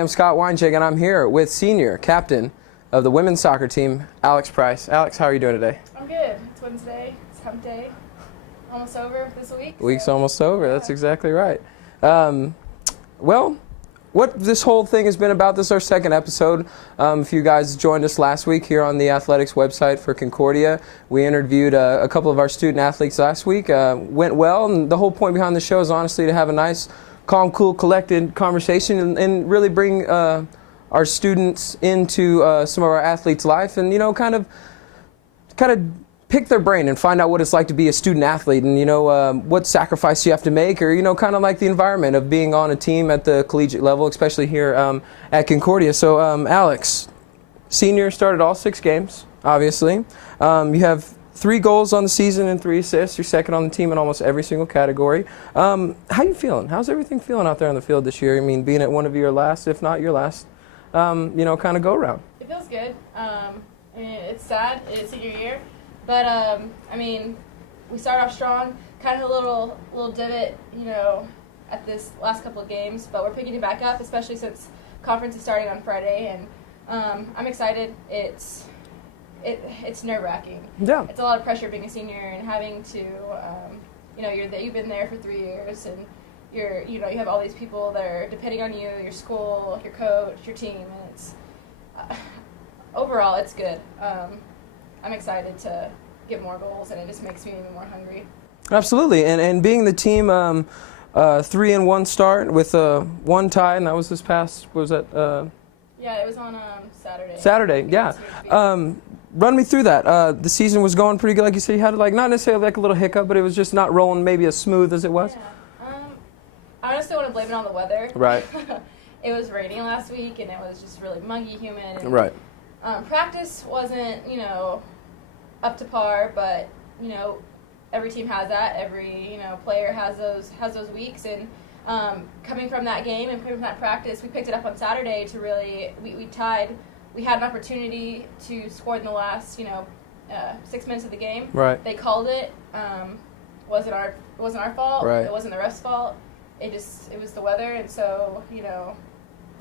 am Scott Weinschenk, and I'm here with senior captain of the women's soccer team, Alex Price. Alex, how are you doing today? I'm good. It's Wednesday. It's hump day. Almost over this week. Week's almost over. Yeah. That's exactly right. Well, what this whole thing has been about, this is our second episode. If you guys joined us last week here on the athletics website for Concordia, we interviewed a couple of our student athletes last week. Went well, and the whole point behind the show is honestly to have a nice, calm, cool, collected conversation and really bring our students into some of our athletes' life and, kind of pick their brain and find out what it's like to be a student athlete and, what sacrifice you have to make or, kind of like the environment of being on a team at the collegiate level, especially here at Concordia. So, Alex, senior, started all 6 games, obviously. You have 3 goals on the season and 3 assists. You're second on the team in almost every single category. How you feeling? How's everything feeling out there on the field this year? I mean, being at one of your last, if not your last, kind of go around. It feels good. It's sad. It's senior year. But, we started off strong, kind of a little divot, at this last couple of games. But we're picking it back up, especially since conference is starting on Friday. And I'm excited. It's nerve-wracking. Yeah. It's a lot of pressure being a senior and having to, you've been there for 3 years and you have all these people that are depending on you, your school, your coach, your team, and it's overall it's good. I'm excited to get more goals, and it just makes me even more hungry. Absolutely, and being the team 3-1 start with 1 tie, and that was this past. What was that? Yeah, it was on Saturday. Saturday, yeah. Run me through that. The season was going pretty good, like you said. You had not necessarily like a little hiccup, but it was just not rolling maybe as smooth as it was. Yeah. I honestly want to blame it on the weather. Right. It was raining last week, and it was just really muggy, humid. And, right. Practice wasn't, up to par, but every team has that. Every player has those weeks, and coming from that game and coming from that practice, we picked it up on Saturday to really we tied. We had an opportunity to score in the last 6 minutes of the game. Right. They called it. Wasn't our fault. Right. It wasn't the ref's fault. It was the weather, and so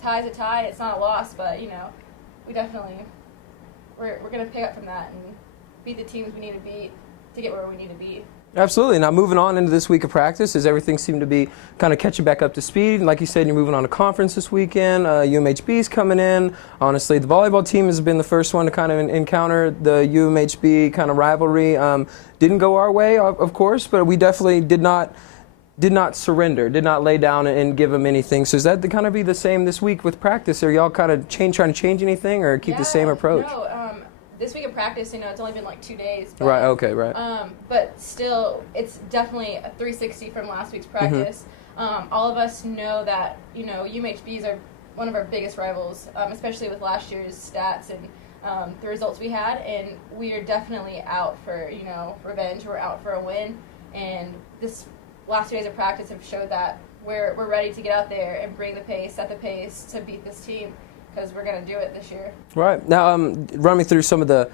tie's a tie. It's not a loss, but we definitely we're gonna pick up from that and beat the teams we need to beat to get where we need to be. Absolutely. Now, moving on into this week of practice, does everything seem to be kind of catching back up to speed? And like you said, you're moving on to conference this weekend. UMHB's coming in. Honestly, the volleyball team has been the first one to kind of encounter the UMHB kind of rivalry. Didn't go our way, of course, but we definitely did not surrender, did not lay down and give them anything. So is that to kind of be the same this week with practice? Are y'all kind of trying to change anything or keep the same approach? No, this week of practice, it's only been like 2 days. But, right, okay, right. But still, it's definitely a 360 from last week's practice. Mm-hmm. All of us know that, UMHBs are one of our biggest rivals, especially with last year's stats and the results we had. And we are definitely out for, revenge. We're out for a win. And this last 2 days of practice have showed that we're ready to get out there and bring the pace, set the pace to beat this team, because we're going to do it this year. Right. Now, run me through some of the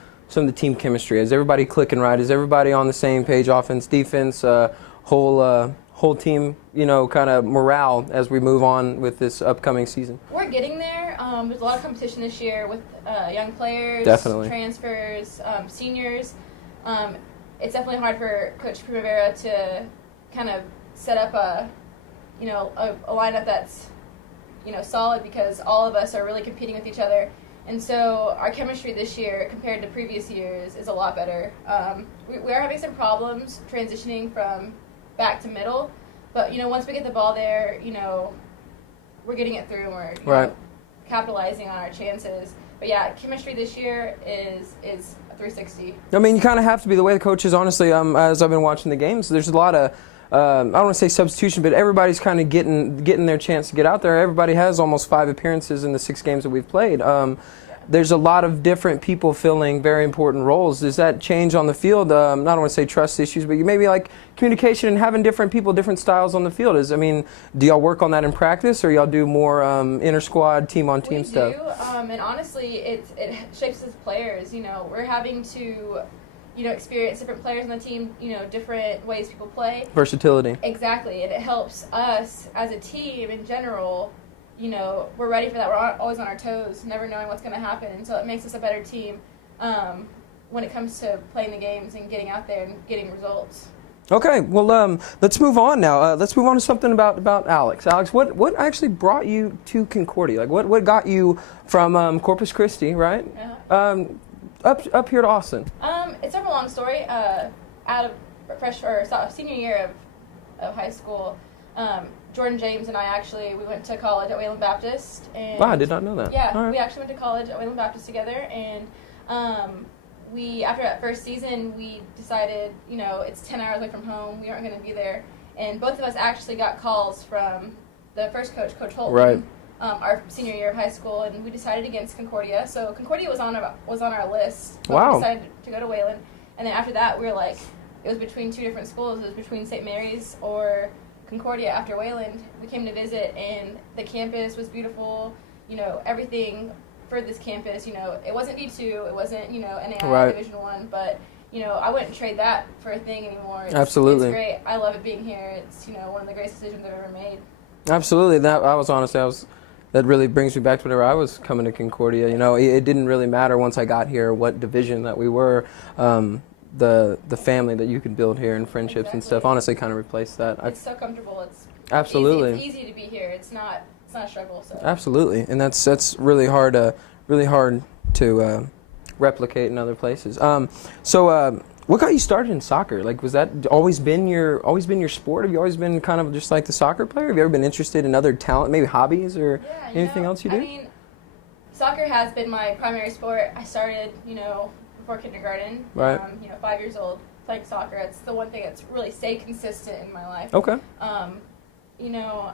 team chemistry. Is everybody clicking right? Is everybody on the same page, offense, defense, whole team, kind of morale as we move on with this upcoming season? We're getting there. There's a lot of competition this year with young players, definitely. Transfers, seniors. It's definitely hard for Coach Primavera to kind of set up a lineup that's solid, because all of us are really competing with each other. And so our chemistry this year compared to previous years is a lot better. We are having some problems transitioning from back to middle, but once we get the ball there, we're getting it through and we're capitalizing on our chances. But yeah, chemistry this year is a 360. I mean, you kind of have to be the way the coaches, honestly, as I've been watching the games, there's a lot of I don't want to say substitution, but everybody's kind of getting their chance to get out there. Everybody has almost 5 appearances in the 6 games that we've played. There's a lot of different people filling very important roles. Does that change on the field? I don't want to say trust issues, but you maybe like communication and having different people, different styles on the field. Do y'all work on that in practice, or y'all do more inter-squad, team-on-team stuff? We do, and honestly, it shapes us as players. We're having to experience different players on the team, different ways people play. Versatility. Exactly, and it helps us as a team in general we're ready for that. We're always on our toes, never knowing what's going to happen. And so it makes us a better team when it comes to playing the games and getting out there and getting results. Okay, well, let's move on now. Let's move on to something about Alex. Alex, what actually brought you to Concordia? Like, what got you from Corpus Christi, right? Yeah. Up here to Austin? It's sort of a long story. Out of senior year of high school, Jordan James and I we went to college at Wayland Baptist. And wow, I did not know that. Yeah, right. We actually went to college at Wayland Baptist together, and after that first season, we decided, it's 10 hours away from home, we aren't going to be there, and both of us actually got calls from the first coach, Coach Holton, right. Our senior year of high school, and we decided against Concordia. So Concordia was on our list, but wow. we decided to go to Wayland, and then after that, we were like, it was between two different schools. It was between St. Mary's or Concordia after Wayland. We came to visit, and the campus was beautiful, everything for this campus, it wasn't D2, it wasn't, NAI right. Division I, but, I wouldn't trade that for a thing anymore. Absolutely. It's great. I love it being here. It's, one of the greatest decisions I've ever made. Absolutely. That really brings me back to whenever I was coming to Concordia. It didn't really matter once I got here what division that we were. The family that you could build here and friendships and stuff honestly kind of replaced that. It's so comfortable. It's absolutely. It's easy to be here. It's not a struggle. So. Absolutely, and that's really hard to replicate in other places. So what got you started in soccer? Like, was that always been your sport? Have you always been kind of just like the soccer player? Have you ever been interested in other talent, maybe hobbies or anything else you do? I mean, soccer has been my primary sport. I started, before kindergarten. Right. 5 years old, playing soccer. It's the one thing that's really stayed consistent in my life. Okay.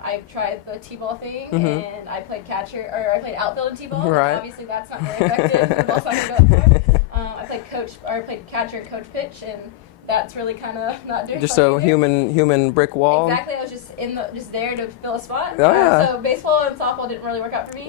I've tried the t-ball thing, mm-hmm. and I played I played outfield in t-ball. Right. Obviously, that's not very effective. The ball's not going to go there. I played catcher and coach pitch, and that's really kind of not doing. Just a human brick wall. Exactly. I was just there to fill a spot. Oh, yeah. So baseball and softball didn't really work out for me.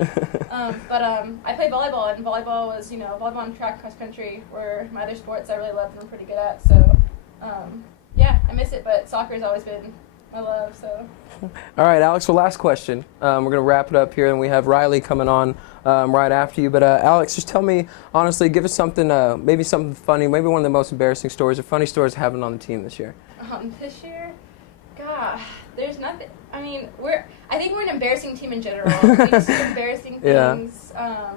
But I played volleyball, and volleyball was volleyball and track cross country were my other sports I really loved and I'm pretty good at. So I miss it, but soccer has always been my love. So. All right, Alex. Well, last question. We're going to wrap it up here, and we have Riley coming on right after you. But Alex, just tell me honestly, give us something, maybe something funny, maybe one of the most embarrassing stories or funny stories happened on the team this year. This year, God, there's nothing. I mean, I think we're an embarrassing team in general. We just do embarrassing things. Yeah.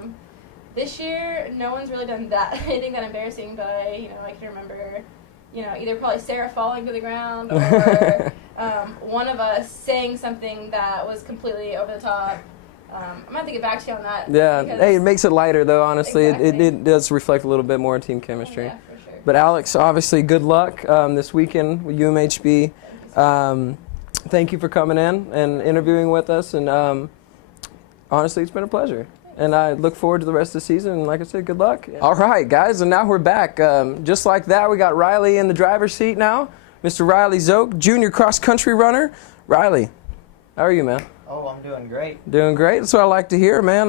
This year, no one's really done anything that embarrassing, but I can remember. Either probably Sarah falling to the ground or one of us saying something that was completely over the top. I'm going to have to get back to you on that. Yeah. Hey, it makes it lighter, though, honestly. Exactly. It does reflect a little bit more team chemistry. Yeah, for sure. But, Alex, obviously, good luck this weekend with UMHB. Thank you for coming in and interviewing with us. And, honestly, it's been a pleasure. And I look forward to the rest of the season. And like I said, good luck. Yeah. All right, guys, and now we're back. Just like that, we got Riley in the driver's seat now. Mr. Riley Zoch, junior cross-country runner. Riley, how are you, man? Oh, I'm doing great. Doing great. That's what I like to hear, man.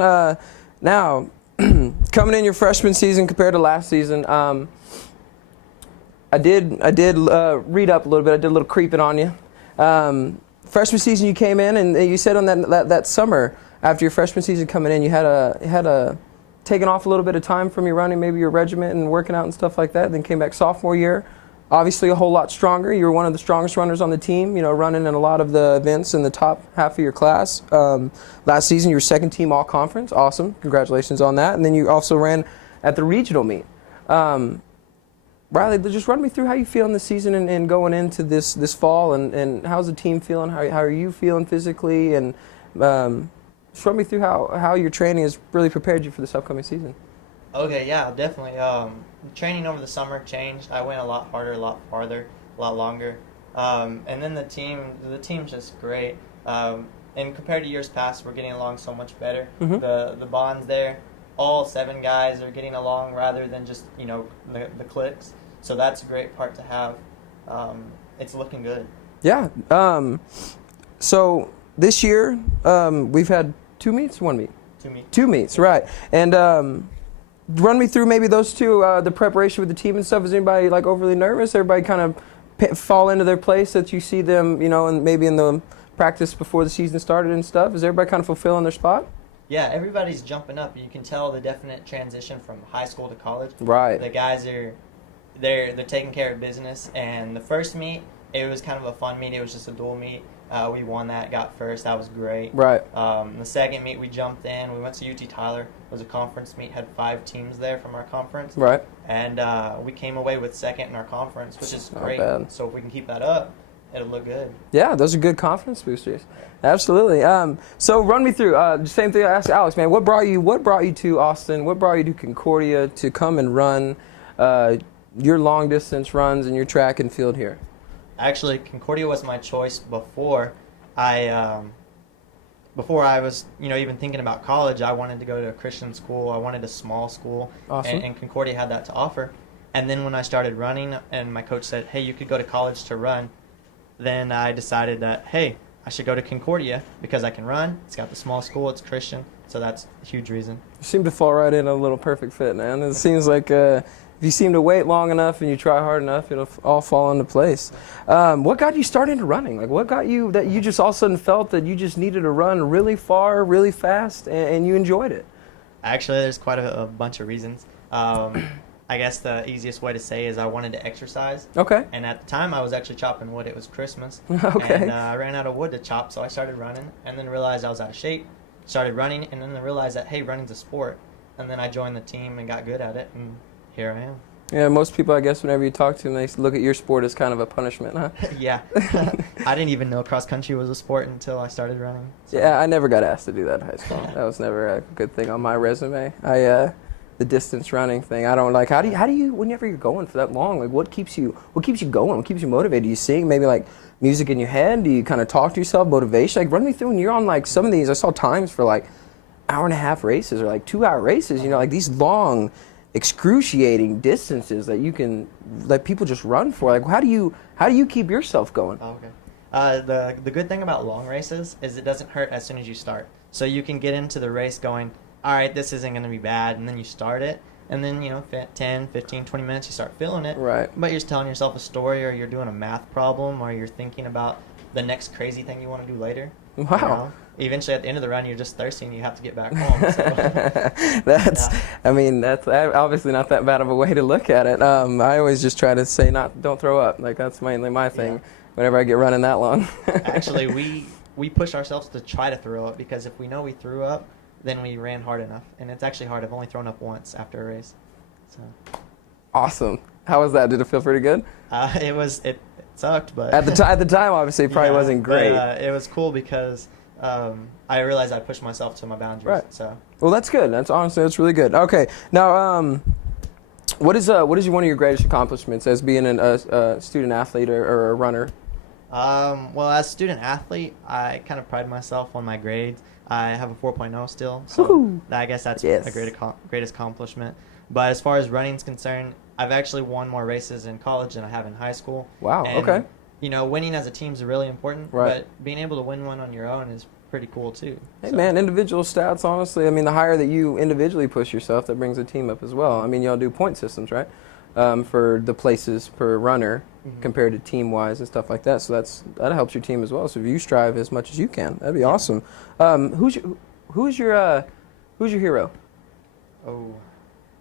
Now, coming in your freshman season compared to last season, I did read up a little bit. I did a little creeping on you. Freshman season, you came in, and you said on that summer, after your freshman season coming in, you had taken off a little bit of time from your running, maybe your regiment and working out and stuff like that. Then came back sophomore year, obviously a whole lot stronger. You were one of the strongest runners on the team, running in a lot of the events in the top half of your class. Last season, you were second team all conference. Awesome. Congratulations on that. And then you also ran at the regional meet. Riley, just run me through how you feel in this season and going into this fall, and how's the team feeling? How are you feeling physically? And just run me through how your training has really prepared you for this upcoming season. Okay, yeah, definitely. Training over the summer changed. I went a lot harder, a lot farther, a lot longer. And then the team's just great. And compared to years past, we're getting along so much better. Mm-hmm. The bonds there, all 7 guys are getting along rather than just the cliques. So that's a great part to have. It's looking good. Yeah. So this year we've had 2 meets, 1 meet. 2 meets. 2 meets, right? And run me through maybe those two, the preparation with the team and stuff. Is anybody overly nervous? Everybody kind of fall into their place that you see them, and maybe in the practice before the season started and stuff? Is everybody kind of fulfilling their spot? Yeah, everybody's jumping up. You can tell the definite transition from high school to college. Right. The guys they're taking care of business. And the first meet, it was kind of a fun meet. It was just a dual meet. We won that, got first. That was great. Right. The second meet, we jumped in. We went to UT Tyler. It was a conference meet. Had 5 teams there from our conference. Right. And we came away with second in our conference, which is Not great. bad. So if we can keep that up, it'll look good. Yeah, those are good confidence boosters. Absolutely. So run me through. Same thing I asked Alex, man. What brought you to Austin? What brought you to Concordia to come and run your long distance runs and your track and field here? Actually, Concordia was my choice before I was, even thinking about college. I wanted to go to a Christian school. I wanted a small school. Awesome. And Concordia had that to offer. And then when I started running and my coach said, hey, you could go to college to run, then I decided that, hey, I should go to Concordia because I can run. It's got the small school. It's Christian. So that's a huge reason. You seem to fall right in a little perfect fit, man. It seems like if you seem to wait long enough and you try hard enough, it'll all fall into place. What got you started into running? Like, what got you that you just all of a sudden felt that you just needed to run really far, really fast, and you enjoyed it? Actually, there's quite a bunch of reasons. I guess the easiest way to say is I wanted to exercise. Okay. And at the time, I was actually chopping wood. It was Christmas. Okay. And I ran out of wood to chop, so I started running, and then realized I was out of shape. Started running, and then I realized that, hey, running's a sport. And then I joined the team and got good at it, and here I am. Yeah, most people, I guess, whenever you talk to them, they look at your sport as kind of a punishment, huh? Yeah. I didn't even know cross country was a sport until I started running. So. Yeah, I never got asked to do that in high school. That was never a good thing on my resume. The distance running thing, I don't like. How do you whenever you're going for that long, like what keeps you going? What keeps you motivated? Do you sing maybe like music in your head? Do you kind of talk to yourself, motivation? Like run me through when you're on like some of these. I saw times for like hour-and-a-half races or like 2-hour races. Like these long, excruciating distances that people just run for. Like how do you keep yourself going? Oh, okay. The good thing about long races is it doesn't hurt as soon as you start. So you can get into the race going, all right, this isn't going to be bad, and then you start it, and then, 10, 15, 20 minutes, you start feeling it. Right. But you're just telling yourself a story, or you're doing a math problem, or you're thinking about the next crazy thing you want to do later. Wow. Eventually, at the end of the run, you're just thirsty, and you have to get back home. So. That's obviously not that bad of a way to look at it. I always just try to say don't throw up. Like that's mainly my thing. Yeah. Whenever I get running that long. Actually, we push ourselves to try to throw up because if we know we threw up, then we ran hard enough. And it's actually hard. I've only thrown up once after a race. So. Awesome. How was that? Did it feel pretty good? It sucked, but at the time, obviously, it probably wasn't great. But, it was cool because I realized I pushed myself to my boundaries. Right. So. Well, that's good. That's really good. Okay. Now, what is one of your greatest accomplishments as being a student athlete or a runner? Well, as a student athlete, I kind of pride myself on my grades. I have a 4.0 still, so Woo-hoo. I guess that's Yes. a greatest accomplishment. But as far as running is concerned, I've actually won more races in college than I have in high school. Wow. And, Okay. Winning as a team is really important, Right. but being able to win one on your own is pretty cool too. Hey, man, individual stats, honestly, the higher that you individually push yourself, that brings the team up as well. Y'all do point systems, right? For the places per runner compared to team-wise and stuff like that. So that helps your team as well. So if you strive as much as you can, that'd be awesome. Who's your hero? Oh,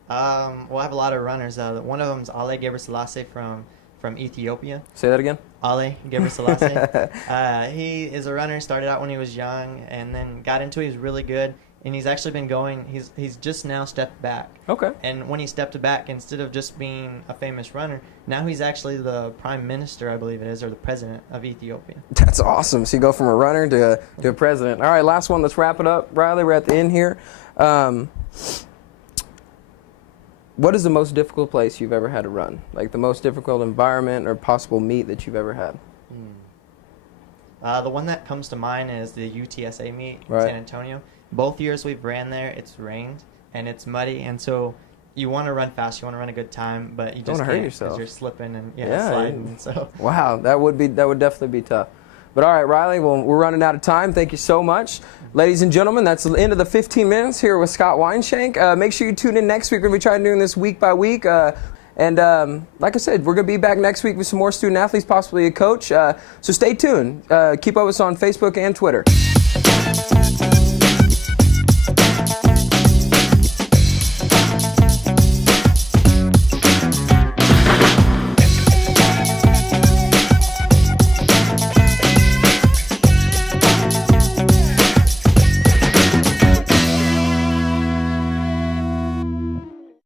well, I have a lot of runners. One of them is Ale Gebrselassie from Ethiopia. Say that again. Ale Gebrselassie. He is a runner. Started out when he was young, and then got into it. He's really good. And he's actually been going, he's just now stepped back. Okay. And when he stepped back, instead of just being a famous runner, now he's actually the prime minister, I believe it is, or the president of Ethiopia. That's awesome. So you go from a runner to a president. All right, last one. Let's wrap it up. Riley, we're at the end here. What is the most difficult place you've ever had to run? Like the most difficult environment or possible meet that you've ever had? The one that comes to mind is the UTSA meet in Right. San Antonio. Both years we've ran there, it's rained and it's muddy, and so you want to run fast, you want to run a good time, but you Don't just hurt can't yourself. because you're slipping and Yeah, sliding. So Wow, that would definitely be tough. But all right, Riley, well, we're running out of time. Thank you so much. Ladies and gentlemen, that's the end of the 15 minutes here with Scott Weinschenk. Make sure you tune in next week. We're going to be trying doing this week by week. And like I said, we're going to be back next week with some more student athletes, possibly a coach. So stay tuned. Keep up with us on Facebook and Twitter.